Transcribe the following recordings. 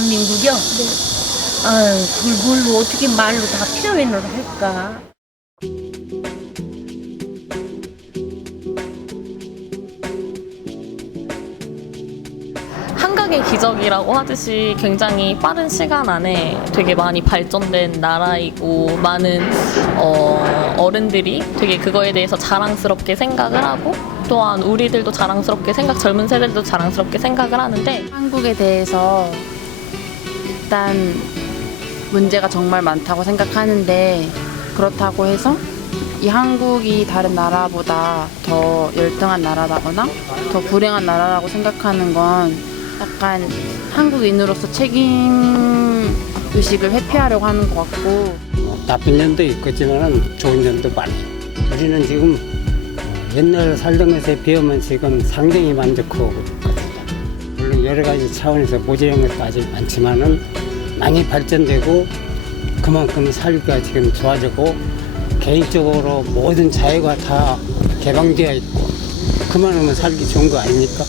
대한민국이요? 네. 아유, 그걸 뭘로 어떻게 말로 다 표현을 할까? 한강의 기적이라고 하듯이 굉장히 빠른 시간 안에 되게 많이 발전된 나라이고 많은 어른들이 되게 그거에 대해서 자랑스럽게 생각을 하고 또한 우리들도 자랑스럽게 젊은 세대들도 자랑스럽게 생각을 하는데 한국에 대해서 일단 문제가 정말 많다고 생각하는데 그렇다고 해서 이 한국이 다른 나라보다 더 열등한 나라라거나 더 불행한 나라라고 생각하는 건 약간 한국인으로서 책임 의식을 회피하려고 하는 것 같고 나쁜 점도 있겠지만 좋은 점도 많이. 우리는 지금 옛날 살던 것에 비하면 지금 상당히 만족하고 있거든요. 물론 여러 가지 차원에서 모자란 것도 아직 많지만은 많이 발전되고 그만큼 살기가 지금 좋아지고 개인적으로 모든 자유가 다 개방되어 있고 그만하면 살기 좋은 거 아닙니까?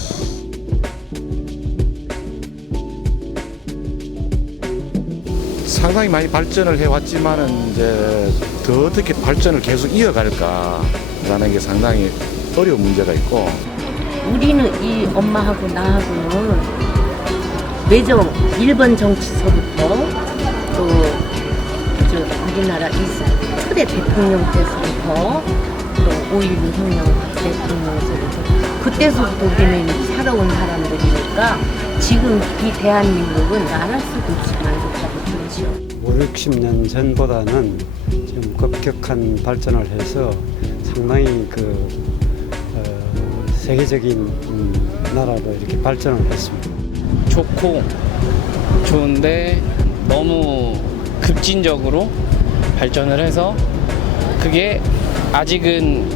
상당히 많이 발전을 해왔지만은 이제 더 어떻게 발전을 계속 이어갈까라는 게 상당히 어려운 문제가 있고 우리는 이 엄마하고 나하고는 외정, 일본 정치서부터 또 우리나라 초대 대통령 때서부터 또 5.16 혁명 대통령에서부터 그때서부터 우리는 살아온 사람들이니까 지금 이 대한민국은 말할 수도 없이 만족하고 있죠. 5, 60년 전보다는 지금 급격한 발전을 해서 상당히 세계적인 나라로 이렇게 발전을 했습니다. 좋고 좋은데 너무 급진적으로 발전을 해서 그게 아직은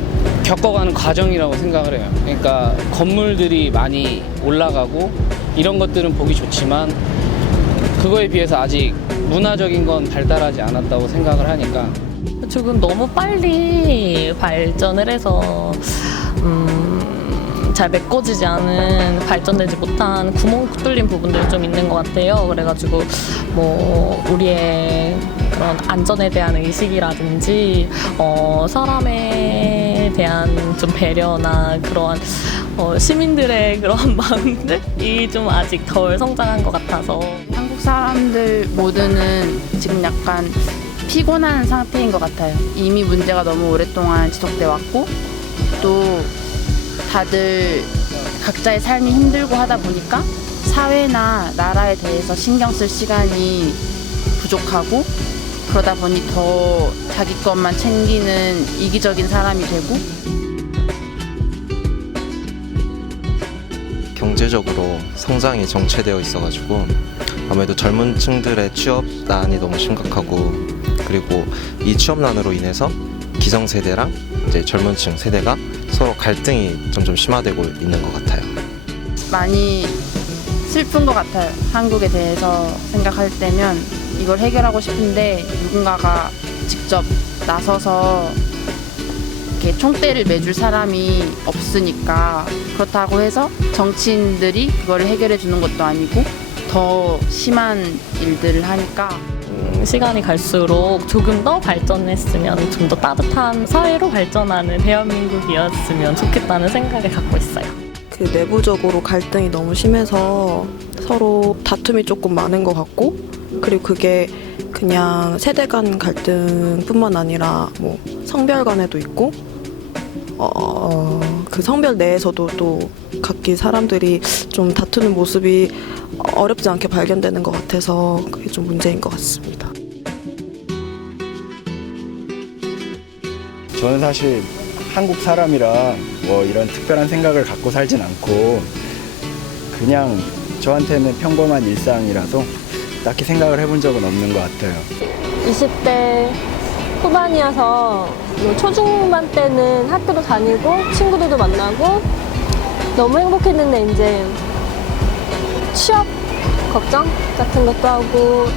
겪어가는 과정이라고 생각을 해요. 그러니까 건물들이 많이 올라가고 이런 것들은 보기 좋지만 그거에 비해서 아직 문화적인 건 발달하지 않았다고 생각을 하니까 조금 너무 빨리 발전을 해서 잘 메꿔지지 않은 발전되지 못한 구멍 뚫린 부분들이 좀 있는 것 같아요. 그래가지고 뭐 우리의 그런 안전에 대한 의식이라든지 사람에 대한 좀 배려나 그러한 시민들의 그런 마음들이 좀 아직 덜 성장한 것 같아서 한국 사람들 모두는 지금 약간 피곤한 상태인 것 같아요. 이미 문제가 너무 오랫동안 지속돼 왔고 또 다들 각자의 삶이 힘들고 하다 보니까 사회나 나라에 대해서 신경 쓸 시간이 부족하고 그러다 보니 더 자기 것만 챙기는 이기적인 사람이 되고 경제적으로 성장이 정체되어 있어가지고 아무래도 젊은 층들의 취업난이 너무 심각하고 그리고 이 취업난으로 인해서 기성세대랑 이제 젊은 층 세대가 서로 갈등이 점점 심화되고 있는 것 같아요. 많이 슬픈 것 같아요. 한국에 대해서 생각할 때면 이걸 해결하고 싶은데 누군가가 직접 나서서 이렇게 총대를 매줄 사람이 없으니까 그렇다고 해서 정치인들이 그걸 해결해 주는 것도 아니고 더 심한 일들을 하니까 시간이 갈수록 조금 더 발전했으면 좀 더 따뜻한 사회로 발전하는 대한민국이었으면 좋겠다는 생각을 갖고 있어요. 그 내부적으로 갈등이 너무 심해서 서로 다툼이 조금 많은 것 같고 그리고 그게 그냥 세대 간 갈등뿐만 아니라 뭐 성별 간에도 있고 그 성별 내에서도 또 각기 사람들이 좀 다투는 모습이 어렵지 않게 발견되는 것 같아서 그게 좀 문제인 것 같습니다. 저는 사실 한국 사람이라 뭐 이런 특별한 생각을 갖고 살진 않고 그냥 저한테는 평범한 일상이라서 딱히 생각을 해본 적은 없는 것 같아요. 20대 후반이어서 뭐 초중반 때는 학교도 다니고 친구들도 만나고 너무 행복했는데 이제 취업 걱정 같은 것도 하고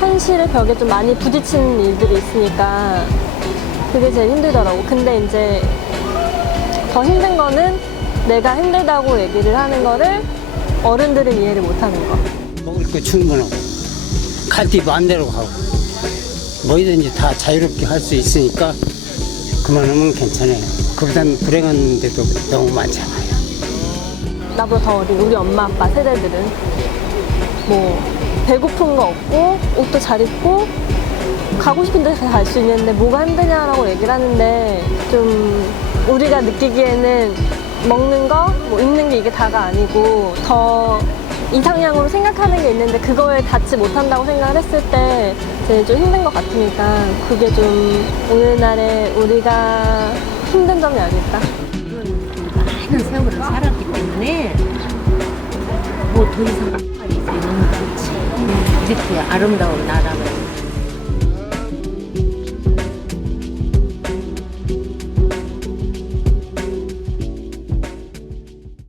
현실의 벽에 좀 많이 부딪히는 일들이 있으니까 그게 제일 힘들더라고. 근데 이제 더 힘든 거는 내가 힘들다고 얘기를 하는 거를 어른들은 이해를 못 하는 거. 있고 충분하고 갈 때 마음대로 가고 뭐든지 다 자유롭게 할 수 있으니까 그만하면 괜찮아요. 그보다는 불행한 데도 너무 많잖아요. 나보다 더 어린 우리 엄마 아빠 세대들은 뭐 배고픈 거 없고 옷도 잘 입고 가고 싶은 데 갈 수 있는데 뭐가 힘드냐라고 얘기를 하는데 좀 우리가 느끼기에는 먹는 거, 뭐 입는 게 이게 다가 아니고 더 이상향으로 생각하는 게 있는데 그거에 닿지 못한다고 생각을 했을 때 이제 좀 힘든 것 같으니까 그게 좀 오늘날에 우리가 힘든 점이 아닐까. 많은 세월을 살았기 때문에 뭐 더 이상 이제 너무 좋지. 이렇게 아름다운 나라를